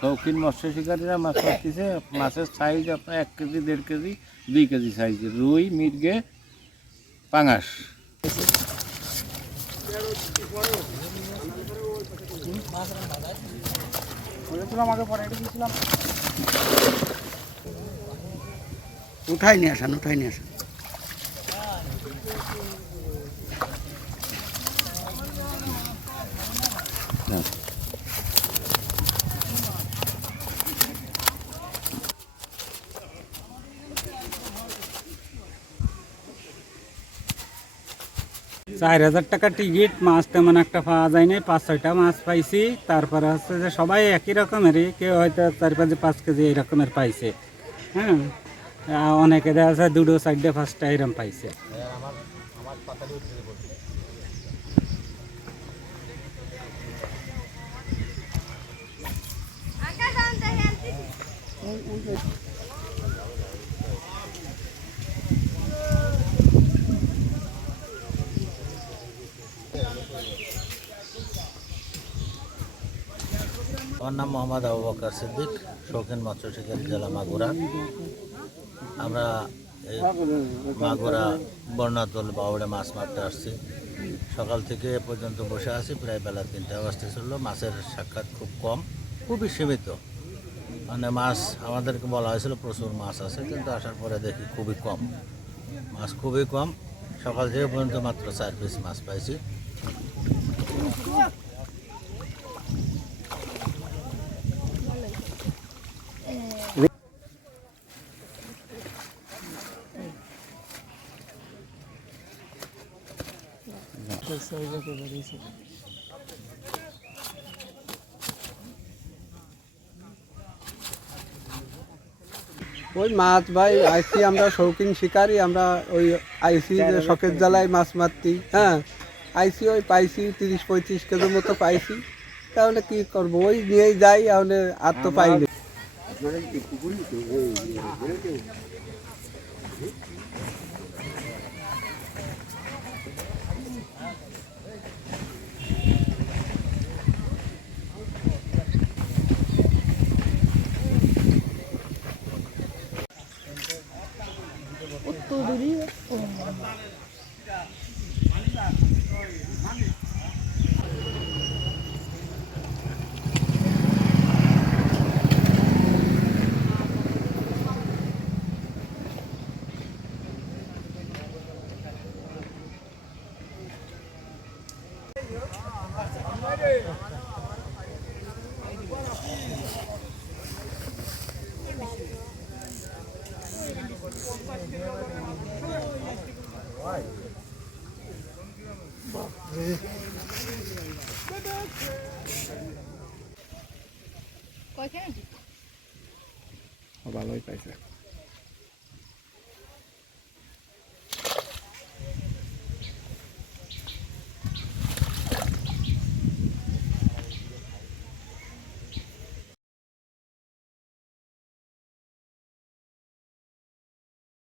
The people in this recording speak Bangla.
শৌখিন মৎস্য শিকারীরা মাছ মারতেছে। মাছের সাইজ আপনার 1 কেজি 1.5 কেজি 2 কেজি সাইজের রুই, মির্গে, পাঙাশ। উঠাই নিয়ে আসেন। ৳4,000 টিকিট, মাছ তেমন একটা পাওয়া যায়নি, 5-6টা মাছ পাইছি। তারপরে হচ্ছে যে সবাই একই রকমেরই, কেউ হয়তো 4-5 কেজি এই রকমের পাইছে। হ্যাঁ, অনেকে দেখা যাচ্ছে 2, 4, 5টা এরকম পাইছে। আমার নাম মোহাম্মদ আবু বকর সিদ্দিক, শৌখিন মৎস্য শিকারী, জেলা মাগুরা। আমরা এই মাগুরা বর্ণাতল বাউড়ে মাছ মারতে আসছি। সকাল থেকে এ পর্যন্ত বসে আছি, প্রায় বেলা 3টা বাজতেছিল। মাছের সাক্ষাৎ খুব কম, খুবই সীমিত। মানে মাছ আমাদেরকে বলা হয়েছিল প্রচুর মাছ আছে, কিন্তু আসার পরে দেখি খুবই কম মাছ, খুবই কম। সকাল থেকে পর্যন্ত মাত্র 4 পিস মাছ পাইছি। ওই মাছ ভাই আইসি, আমরা শৌখিন শিকারী, আমরা ওই আইসি শখের জ্বালায় মাছ মারতি। হ্যাঁ, আইসি ওই পাইছি 30-35 কেজির মতো পাইছি। তাহলে কি করবো, ওই নিয়েই যাই, তাহলে আর তো পাইনি। ভালোই পাইছে।